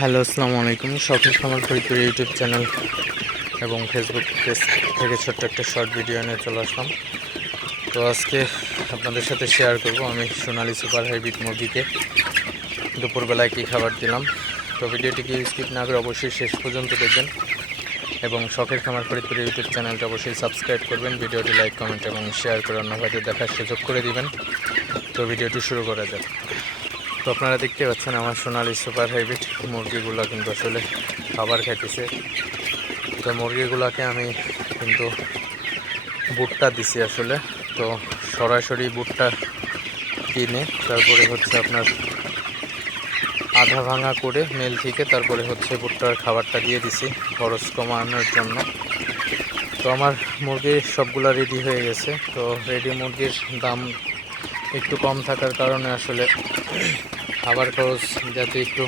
Hello, আসসালামু আলাইকুম। শখের খামার ফরিদপুর ইউটিউব চ্যানেল এবং ফেসবুক পেজ থেকে ছোট্ট একটা শর্ট ভিডিও নিয়ে চলে আসলাম। তো আজকে আপনাদের সাথে শেয়ার করব আমি সোনালি সুপার হাইব্রিড মুরগিকে। দুপুরবেলায় কী খাবার দিলাম? তো ভিডিওটিকে স্কিপ না করে অবশ্যই শেষ পর্যন্ত দেখবেন এবং শখের খামার ফরিদপুর ইউটিউব চ্যানেলটা অবশ্যই সাবস্ক্রাইব করবেন, ভিডিওটি লাইক কমেন্ট এবং শেয়ার করে অন্য দেখার সুযোগ করে দিবেন। তো ভিডিওটি শুরু করা যাক। তো আপনারা দেখতে পাচ্ছেন আমার সোনালি সুপার হাইব্রিড মুরগিগুলো কিন্তু আসলে খাবার খাইতেছে। তো মুরগিগুলোকে আমি কিন্তু বুটটা দিছি আসলে। তো সরাসরি বুটটা কিনে, তারপরে হচ্ছে আপনার আধা ভাঙা করে মেল থেকে তারপরে হচ্ছে ভুট্টার খাবারটা দিয়ে দিছি খরচ কমানোর জন্য। তো আমার মুরগি সবগুলা রেডি হয়ে গেছে। তো রেডি মুরগির দাম একটু কম থাকার কারণে আসলে খাবার খরচ যাতে একটু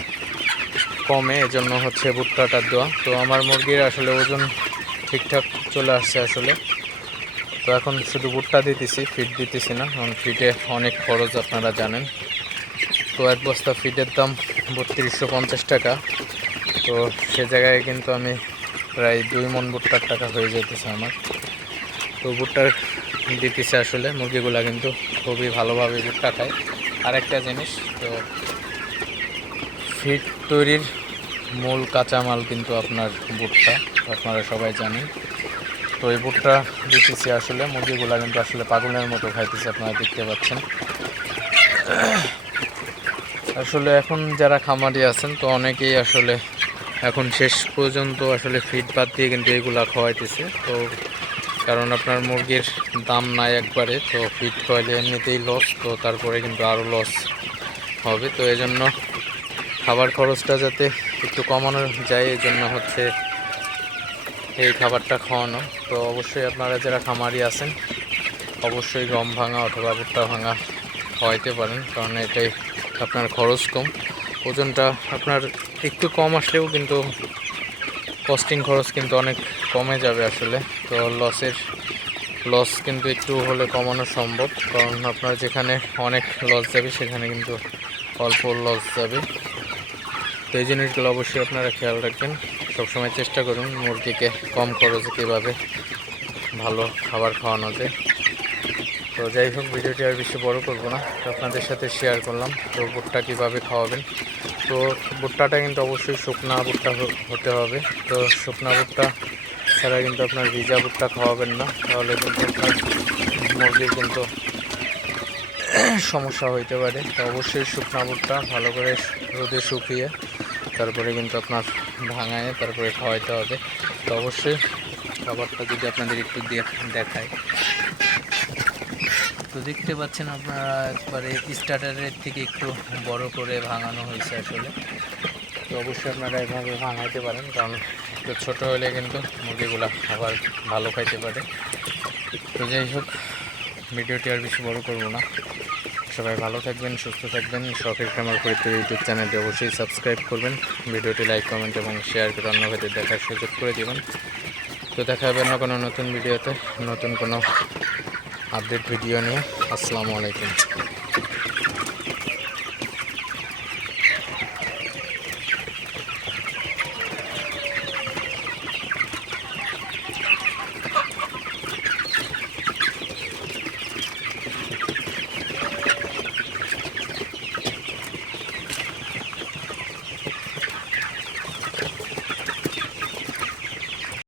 কমে, এজন্য হচ্ছে ভুট্টাটা দেওয়া তো আমার মুরগির আসলে ওজন ঠিকঠাক চলে আসছে আসলে। তো এখন শুধু ভুট্টা দিতেছি ফিড দিতেছি না। কারণ ফিডে অনেক খরচ, আপনারা জানেন। তো এক বস্তা ফিডের দাম বত্রিশশো পঞ্চাশ টাকা। তো সে জায়গায় কিন্তু আমি প্রায় দুই মন ভুট্টার টাকা হয়ে যেতেছে আমার। তো ভুট্টার দিতেছে আসলে, মুরগিগুলা কিন্তু খুবই ভালোভাবে ভুট্টা খায়। আরেকটা জিনিস, তো ফিড তৈরির মূল কাঁচামাল কিন্তু আপনার ভুট্টা, আপনারা সবাই জানেন। তো এই ভুট্টা দিতেছি আসলে, মুরগিগুলা কিন্তু আসলে পাগলের মতো খাইতেছে, আপনারা দেখতে পাচ্ছেন। আসলে এখন যারা খামারি আছেন, তো অনেকেই আসলে এখন শেষ পর্যন্ত আসলে ফিড বাদ দিয়ে কিন্তু এগুলা খাওয়াইতেছে। তো কারণ আপনার মুরগির দাম নাই একবারে, তো ফিট খাওয়াইলে এমনিতেই লস তো তারপরে কিন্তু আরও লস হবে। তো এই জন্য খাবার খরচটা যাতে একটু কমানো যায় এই জন্য হচ্ছে এই খাবারটা খাওয়ানো। তো অবশ্যই আপনারা যারা খামারি আছেন, অবশ্যই গম ভাঙা অথবা ভুট্টা ভাঙা খাওয়াইতে পারেন, কারণ এটাই আপনার খরচ কম। ওজনটা আপনার একটু কম আসলেও কিন্তু কস্টিং খরচ কিন্তু অনেক কমে যাবে আসলে। তো লসের লস কিন্তু একটু হলে কমানো সম্ভব। কারণ আপনার যেখানে অনেক লস যাবে, সেখানে কিন্তু অল্প লস যাবে। তো এই জিনিসগুলো অবশ্যই আপনারা খেয়াল রাখবেন। সবসময় চেষ্টা করুন মুরগিকে কম খরচে কীভাবে ভালো খাবার খাওয়ানো যায়। তো যাই হোক, ভিডিওটি আর বেশি বড় করব না। তো আপনাদের সাথে শেয়ার করলাম তো ভুট্টা কীভাবে খাওয়াবেন। তো ভুট্টাটা কিন্তু অবশ্যই শুকনা ভুট্টা হতে হবে। তো শুকনা ভুট্টা ছাড়া কিন্তু আপনার ভিজা ভুট্টা খাওয়াবেন না। তাহলে কিন্তু আপনার মুরগির কিন্তু সমস্যা হইতে পারে। তো অবশ্যই শুকনা ভুট্টা ভালো করে রোদে শুকিয়ে তারপরে কিন্তু আপনার ভাঙায় তারপরে খাওয়াইতে হবে। তো অবশ্যই খাবারটা যদি আপনাদের একটু দেখ- দেখায়। তো দেখতে পাচ্ছেন আপনারা একবারে স্টার্টারের থেকে একটু বড় করে ভাঙানো হয়েছে আসলে। তো অবশ্যই আপনারা এভাবে ভাঙাইতে পারেন, কারণ একটু ছোটো হলে কিন্তু মুরগিগুলো খাবার ভালো খাইতে পারে। তো যাই হোক, ভিডিওটি আর বেশি বড় করব না। সবাই ভালো থাকবেন, সুস্থ থাকবেন। শখের খামার ফরিদপুর ইউটিউব চ্যানেলটি অবশ্যই সাবস্ক্রাইব করবেন। ভিডিওটি লাইক, কমেন্ট এবং শেয়ার করে অন্য ভাইদের দেখার সুযোগ করে দেবেন। তো দেখা হবে অন্য কোনো নতুন ভিডিওতে। নতুন কোনো আপডেট ভিডিও নিয়ে। আসসালামু আলাইকুম।